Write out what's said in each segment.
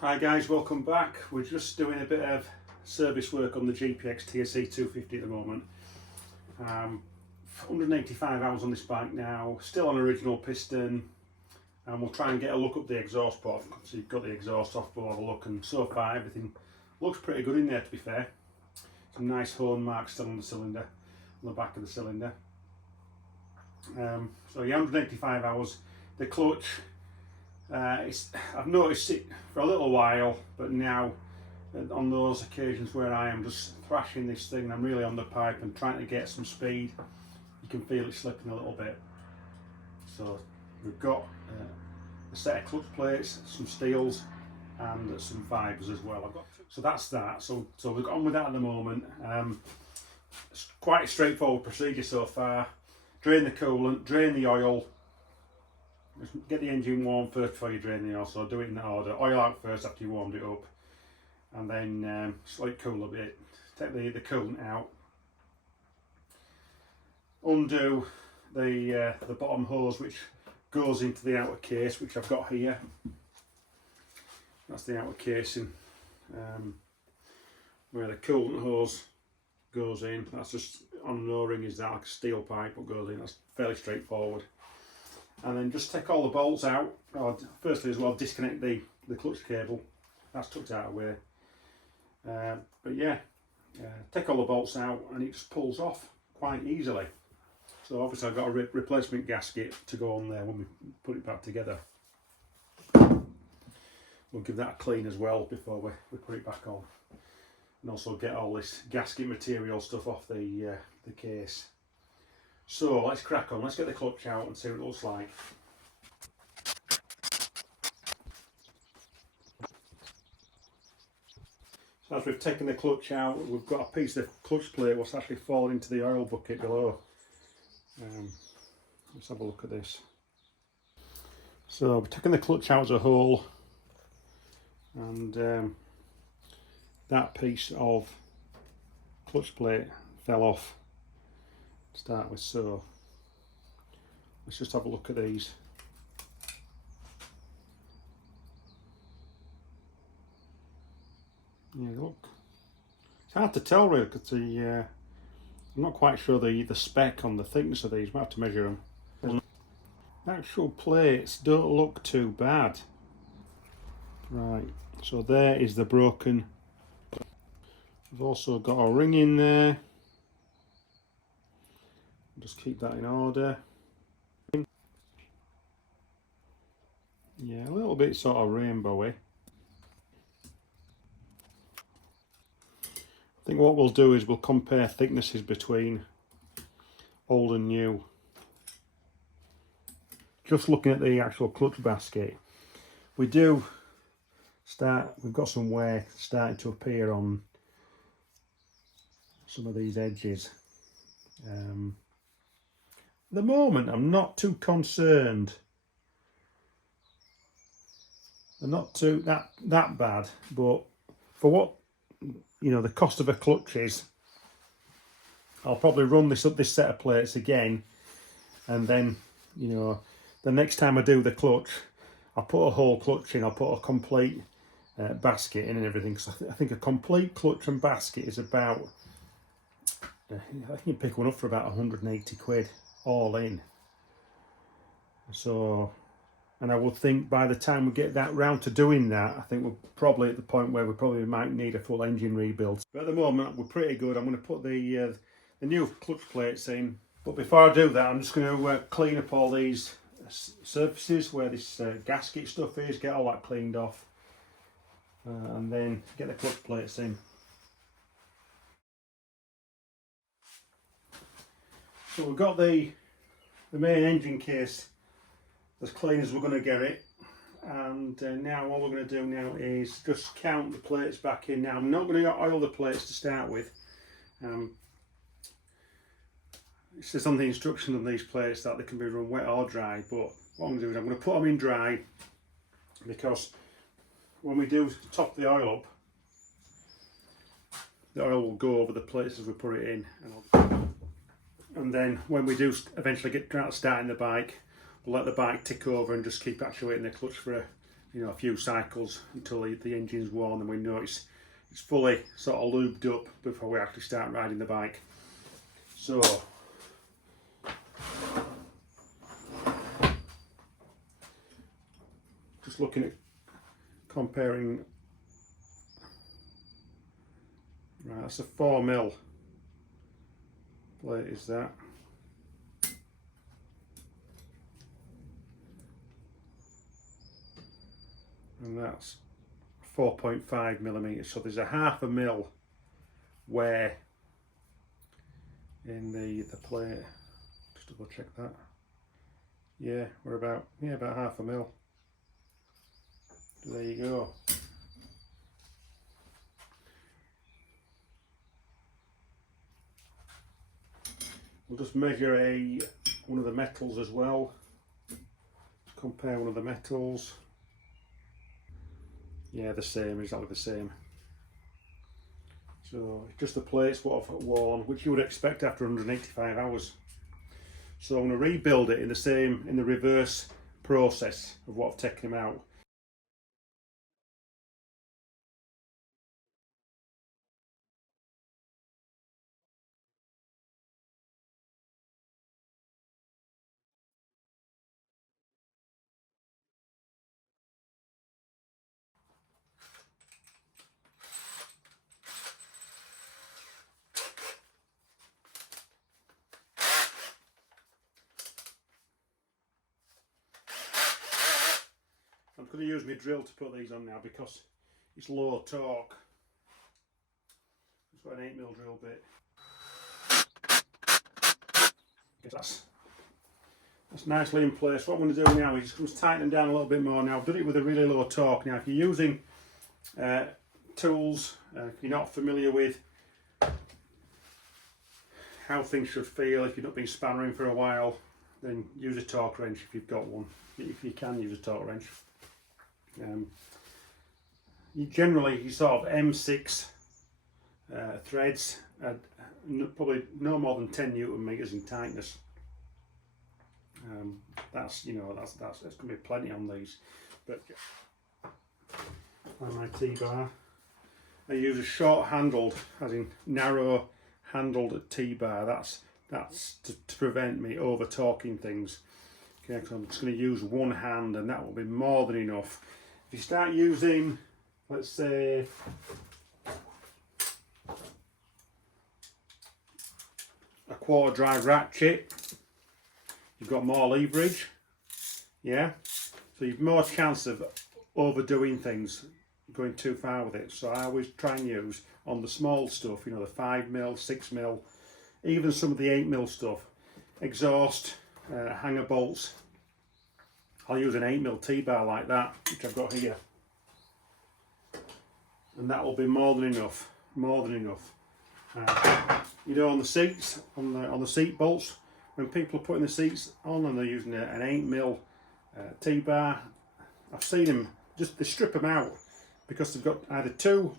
Hi guys, welcome back. We're just doing a bit of service work on the GPX TSE 250 at the moment. 185 hours on this bike now, still on original piston, and we'll try and get a look up the exhaust port. So you've got the exhaust off, we'll have a look, and so far everything looks pretty good in there, to be fair. Some nice horn marks still on the cylinder, on the back of the cylinder. So yeah, 185 hours. The clutch, I've noticed it for a little while, but now on those occasions where I am just thrashing this thing, I'm really on the pipe and trying to get some speed, you can feel it slipping a little bit. So we've got a set of clutch plates, some steels and some fibres as well. So that's that. So we've got on with that at the moment. It's quite a straightforward procedure so far. Drain the coolant, drain the oil. Just get the engine warm first before you drain the oil, so do it in that order. Oil out first after you warmed it up, and then just let it cool a bit. Take the coolant out. Undo the bottom hose which goes into the outer case, which I've got here. That's the outer casing where the coolant hose goes in. That's just on an O-ring, is that like a steel pipe that goes in. That's fairly straightforward. And then just take all the bolts out. Firstly as well, disconnect the clutch cable. That's tucked out of the way. But yeah, take all the bolts out and it just pulls off quite easily. So obviously I've got a replacement gasket to go on there when we put it back together. We'll give that a clean as well before we put it back on. And also get all this gasket material stuff off the case. So let's crack on, let's get the clutch out and see what it looks like. So as we've taken the clutch out, we've got a piece of clutch plate what's actually fallen into the oil bucket below. Let's have a look at this. So we've taken the clutch out as a whole, and that piece of clutch plate fell off to start with. So let's just have a look at these. Yeah, look, it's hard to tell really because I'm not quite sure the spec on the thickness of these. Might have to measure them. The actual plates don't look too bad. Right, so there is the broken. We've also got a ring in there. Just keep that in order. Yeah, a little bit sort of rainbowy. I think what we'll do is we'll compare thicknesses between old and new. Just looking at the actual clutch basket, we've got some wear starting to appear on some of these edges. At the moment I'm not too concerned. They're not too that bad, but for what the cost of a clutch is, I'll probably run this set of plates again, and then the next time I do the clutch, I'll put a whole clutch in. I'll put a complete basket in and everything, because I think a complete clutch and basket is about, I think you pick one up for about 180 quid all in. So, and I would think by the time we get that round to doing that, I think we're probably at the point where we probably might need a full engine rebuild. But at the moment we're pretty good. I'm going to put the new clutch plates in, but before I do that, I'm just going to clean up all these surfaces where this gasket stuff is, get all that cleaned off, and then get the clutch plates in. So we've got the main engine case as clean as we're going to get it, and now what we're going to do now is just count the plates back in. Now I'm not going to oil the plates to start with. It says on the instructions on these plates that they can be run wet or dry, but what I'm going to do is I'm going to put them in dry, because when we do top the oil up, the oil will go over the plates as we put it in, and then when we do eventually get starting the bike, we'll let the bike tick over and just keep actuating the clutch for you know, a few cycles until the engine's worn, and we know it's fully sort of lubed up before we actually start riding the bike. So just looking at comparing, right, that's a 4mm plate, is that? And that's 4.5mm, so there's a 1/2 mil wear in the plate. Just double check that. Yeah, we're about 1/2 mil. So there you go. We'll just measure one of the metals as well. Compare one of the metals. Yeah, the same, exactly the same. So just the plates what I've worn, which you would expect after 185 hours. So I'm going to rebuild it in the reverse process of what I've taken them out. I'm going to use my drill to put these on now because it's low torque. It's got an 8mm drill bit. That's nicely in place. What I'm going to do now is just tighten them down a little bit more now. I've done it with a really low torque. Now if you're using tools, if you're not familiar with how things should feel, if you've not been spannering for a while, then use a torque wrench if you've got one, if you can use a torque wrench. You sort of M6 threads are probably no more than 10 Newton meters in tightness. That's going to be plenty on these. But on my T-bar, I use a short handled, as in narrow handled T-bar. That's to prevent me over torquing things. Okay, so I'm just going to use one hand, and that will be more than enough. If you start using, let's say, a quarter drive ratchet, you've got more leverage, yeah, so you've more chance of overdoing things, going too far with it. So I always try and use on the small stuff, you know, the 5mm, 6mm, even some of the 8mm stuff, exhaust, hanger bolts. I'll use an 8mm T-bar like that, which I've got here, and that will be more than enough. More than enough. You know, on the seats, on the seat bolts, when people are putting the seats on and they're using an 8mm T-bar, I've seen them they strip them out because they've got either too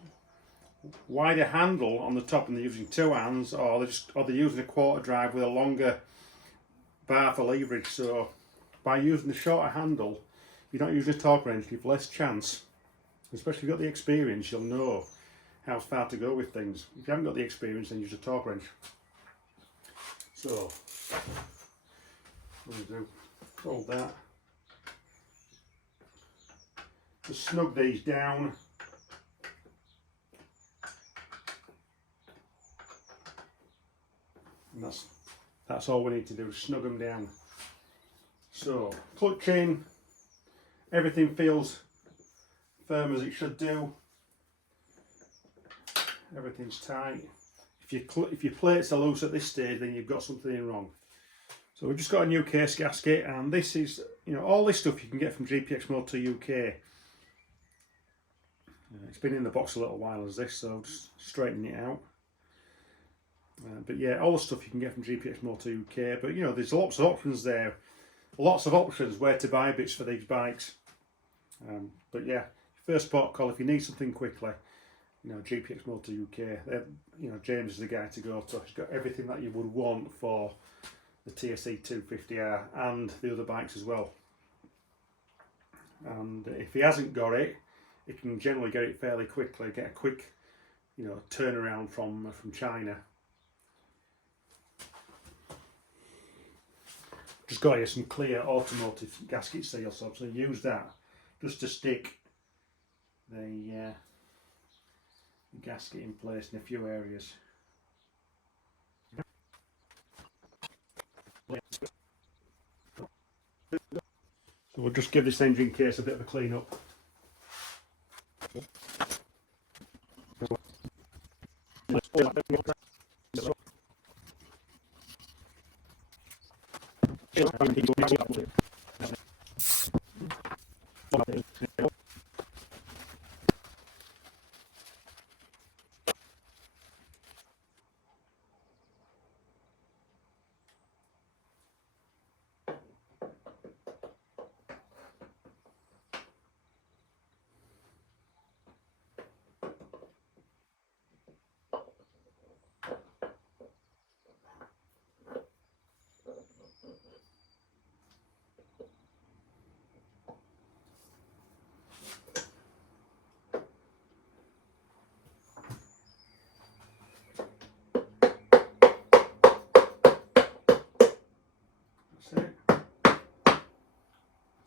wider handle on the top and they're using two hands, or they're using a quarter drive with a longer bar for leverage. So by using the shorter handle, you're not using a torque wrench, you've less chance. Especially if you've got the experience, you'll know how far to go with things. If you haven't got the experience, then use a torque wrench. So, what do we do? Hold that. Just snug these down. And that's all we need to do, snug them down. So, clutch in, everything feels firm as it should do. Everything's tight. If your plates are loose at this stage, then you've got something in wrong. So we've just got a new case gasket, and this is, you know, all this stuff you can get from GPX Motor UK. It's been in the box a little while as this, so just straightening it out. But yeah, all the stuff you can get from GPX Motor UK. But you know, there's lots of options there. Lots of options where to buy bits for these bikes. But yeah, first port call if you need something quickly. You know, GPX Motor UK. You know, James is the guy to go to. He's got everything that you would want for the TSE 250R and the other bikes as well. and if he hasn't got it, he can generally get it fairly quickly, get a quick, you know, turnaround from China. Just got here some clear automotive gasket seal, so I use that just to stick the gasket in place in a few areas. So we'll just give this engine case a bit of a clean up.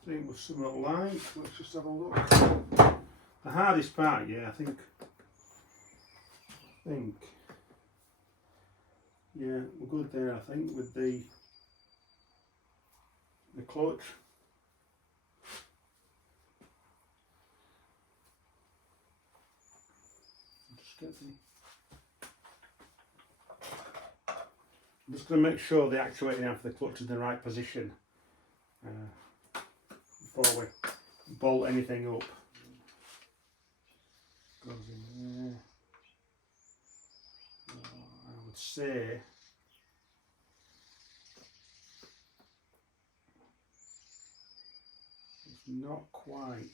I think was somewhat like. Let's just have a look. The hardest part, yeah, I think, yeah, we're good there. I think with the clutch. I'm just going to make sure the actuator now for the clutch is in the right position before we bolt anything up. Goes in there. I would say it's not quite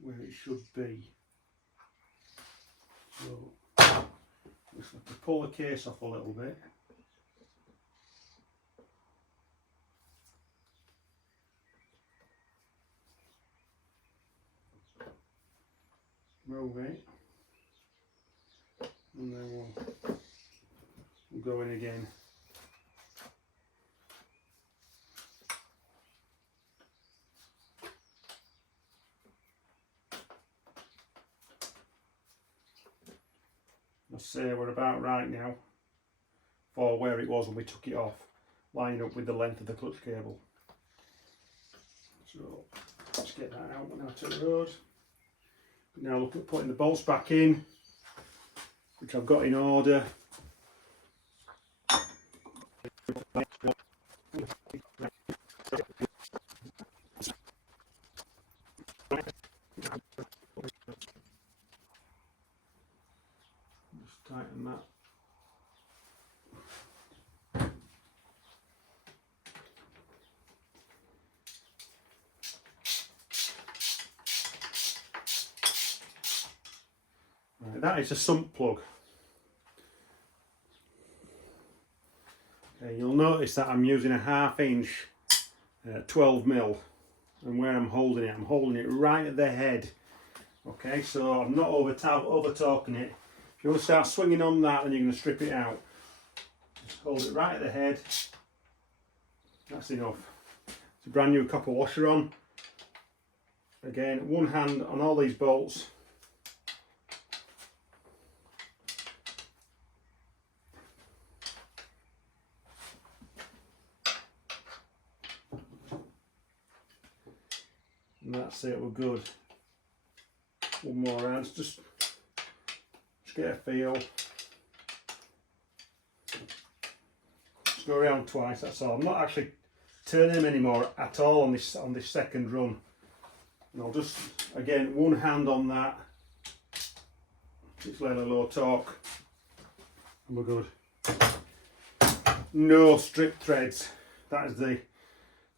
where it should be. So just have to pull the case off a little bit. Move it, and then we'll go in again. I'll say we're about right now for where it was when we took it off, lining up with the length of the clutch cable. So let's get that out now to the road. Now look at putting the bolts back in, which I've got in order. Just tighten that. Right, that is a sump plug. Okay, you'll notice that I'm using a 1/2 inch 12mm, and where I'm holding it right at the head. Okay, so I'm not over torquing it. If you want to start swinging on that, then you're going to strip it out. Just hold it right at the head. That's enough. It's a brand new copper washer on. Again, one hand on all these bolts. And that's it, we're good. One more round, just get a feel. Just go around twice, that's all. I'm not actually turning them anymore at all on this second run. And I'll just, again, one hand on that. It's fairly low torque. And we're good. No strip threads. That is the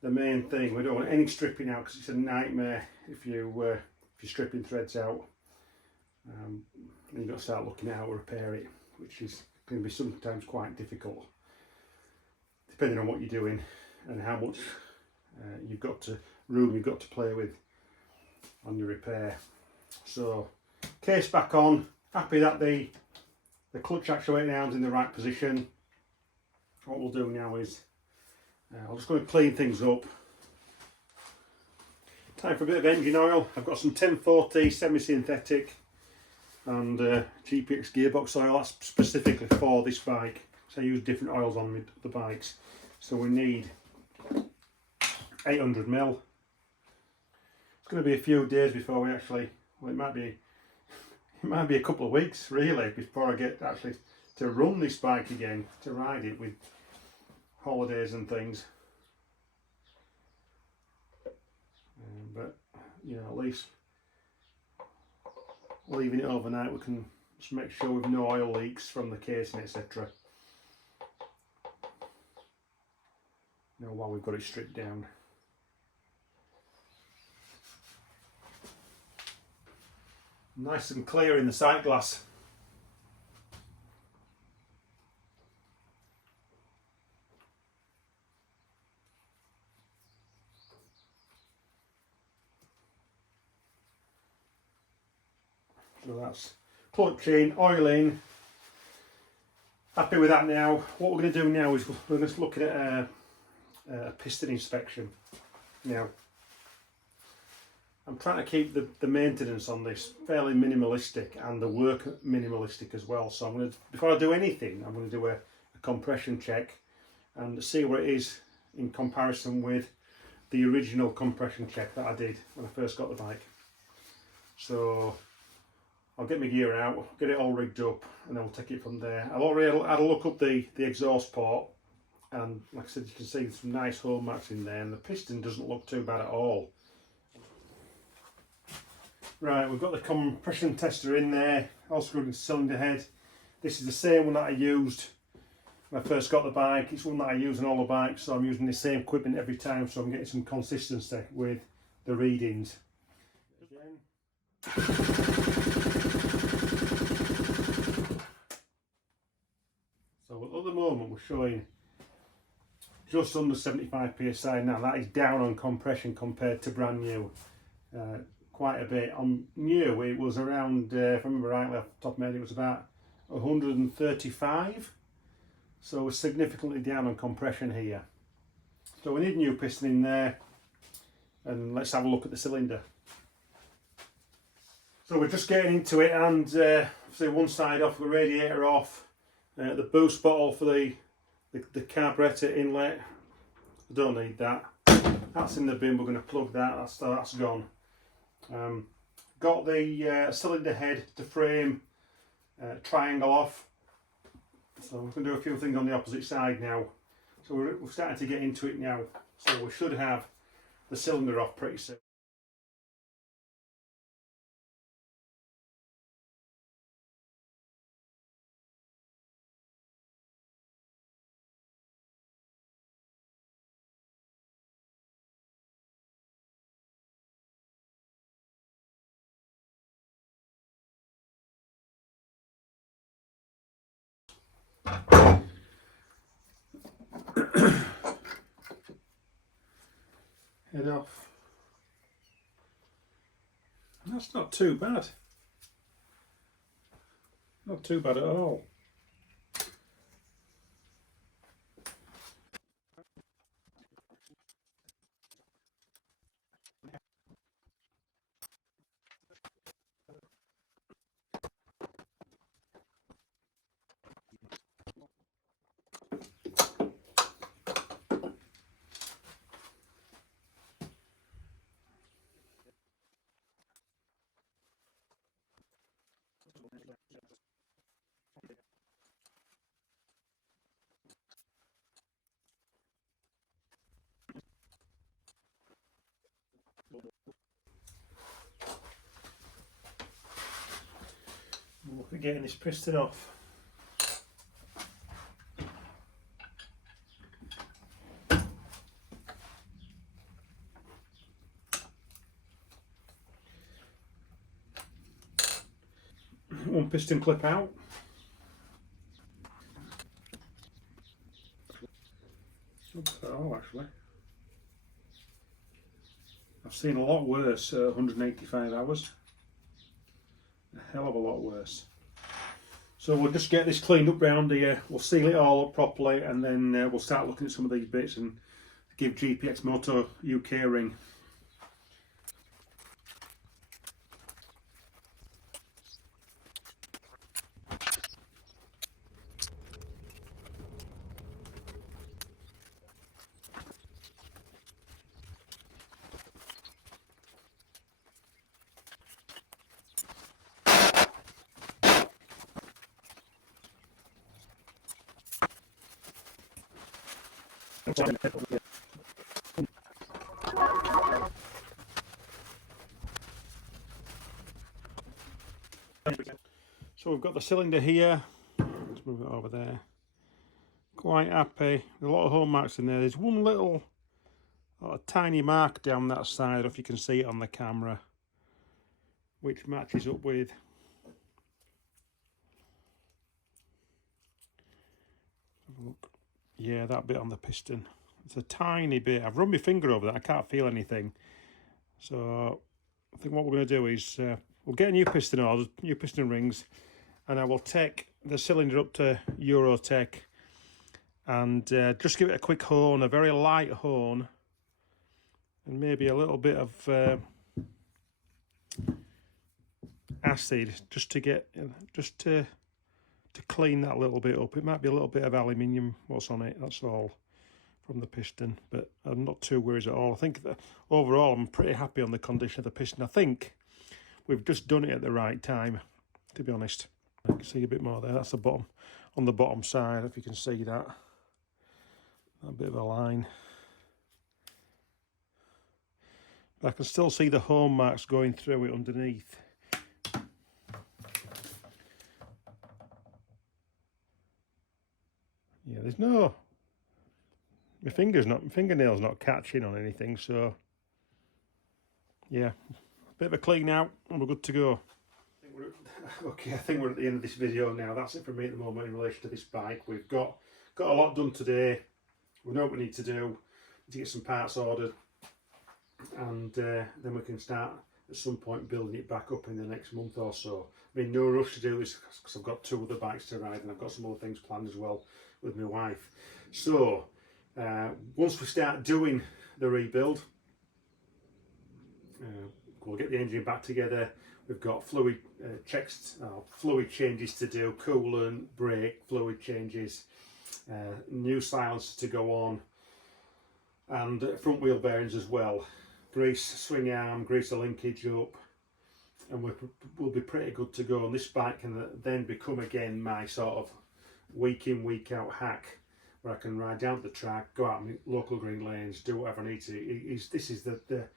main thing. We don't want any stripping out because it's a nightmare if you're stripping threads out. And you've got to start looking at how to repair it, which is going to be sometimes quite difficult, depending on what you're doing and how much room you've got to play with. on your repair. So case back on, happy that the clutch actuating arm's in the right position. What we'll do now is I'm just going to clean things up. Time for a bit of engine oil. I've got some 1040 semi-synthetic and GPX gearbox oil. That's specifically for this bike. So I use different oils on the bikes. So we need 800 ml. It's going to be a few days before we actually, well, it might be a couple of weeks really before I get actually to run this bike again, to ride it with holidays and things. But you know, at least leaving it overnight, we can just make sure we've no oil leaks from the casing, etc. You know, while we've got it stripped down. Nice and clear in the sight glass. So that's clutch in, oil in. Happy with that now. What we're going to do now is we're just looking at a piston inspection. Now, I'm trying to keep the maintenance on this fairly minimalistic and the work minimalistic as well. So I'm going to, before I do anything, I'm going to do a compression check and see what it is in comparison with the original compression check that I did when I first got the bike. So I'll get my gear out, get it all rigged up, and then we'll take it from there. I've already had a look up the exhaust port, and like I said, you can see some nice hole marks in there, and the piston doesn't look too bad at all. Right, we've got the compression tester in there, all screwed in the cylinder head. This is the same one that I used when I first got the bike. It's one that I use on all the bikes, so I'm using the same equipment every time, so I'm getting some consistency with the readings. Again. So at the moment we're showing just under 75 psi. Now that is down on compression compared to brand new. Quite a bit. On new it was around, if I remember rightly off the top of my head, it was about 135. So we're significantly down on compression here. So we need a new piston in there, and let's have a look at the cylinder. So we're just getting into it, and see one side off, the radiator off, the boost bottle for the carburetor inlet. I don't need that. That's in the bin. We're going to plug that. That's gone. Got the cylinder head to frame triangle off. So we're going to do a few things on the opposite side now. So we're starting to get into it now. So we should have the cylinder off pretty soon. Head off. That's not too bad. Not too bad at all. Look at getting this piston off. One piston clip out. Not at all, actually. I've seen a lot worse 185 hours. A hell of a lot worse. So we'll just get this cleaned up round here, we'll seal it all up properly, and then we'll start looking at some of these bits and give GPX Moto UK a ring. So we've got the cylinder here, let's move it over there. Quite happy, a lot of hole marks in there. There's one little tiny mark down that side, I don't know if you can see it on the camera, which matches up with look. Yeah, that bit on the piston. It's a tiny bit. I've run my finger over that, I can't feel anything. So I think what we're going to do is we'll get a new piston order, new piston rings, and I will take the cylinder up to Eurotech and just give it a quick hone, a very light hone, and maybe a little bit of acid just to get to clean that a little bit up. It might be a little bit of aluminium what's on it, that's all, from the piston, but I'm not too worried at all. I think that overall I'm pretty happy on the condition of the piston. I think we've just done it at the right time, to be honest. I can see a bit more there, that's the bottom, on the bottom side, if you can see that. A bit of a line. But I can still see the home marks going through it underneath. Yeah, there's no, my fingernail's not catching on anything, so yeah, a bit of a clean out and we're good to go. I think we're at the end of this video now. That's it from me at the moment in relation to this bike. We've got a lot done today. We know what we need to do to get some parts ordered, and then we can start at some point building it back up in the next month or so. I mean, no rush to do this because I've got 2 other bikes to ride and I've got some other things planned as well with my wife. So once we start doing the rebuild, we'll get the engine back together. We've got fluid checks, fluid changes to do, coolant, brake, fluid changes, new silencers to go on, and front wheel bearings as well. Grease swing arm, grease the linkage up, and we'll be pretty good to go. And this bike can then become again my sort of week in, week out hack, where I can ride down to the track, go out in local green lanes, do whatever I need to. This is the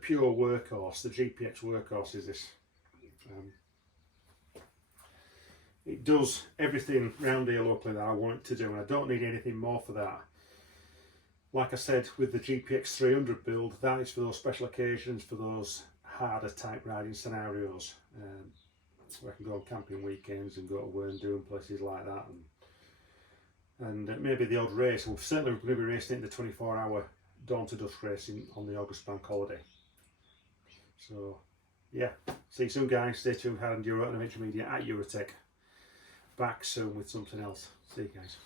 pure workhorse, the GPX workhorse is this. It does everything round here locally that I want it to do, and I don't need anything more for that. Like I said, with the GPX 300 build, that is for those special occasions, for those harder type riding scenarios, where I can go on camping weekends and go to Werndu and places like that, and maybe the odd race. We're certainly going to be racing in the 24-hour dawn to dusk racing on the August bank holiday. So yeah, see you soon guys, stay tuned, Hard Enduro and Adventure Media at Eurotech. Back soon with something else. See you guys.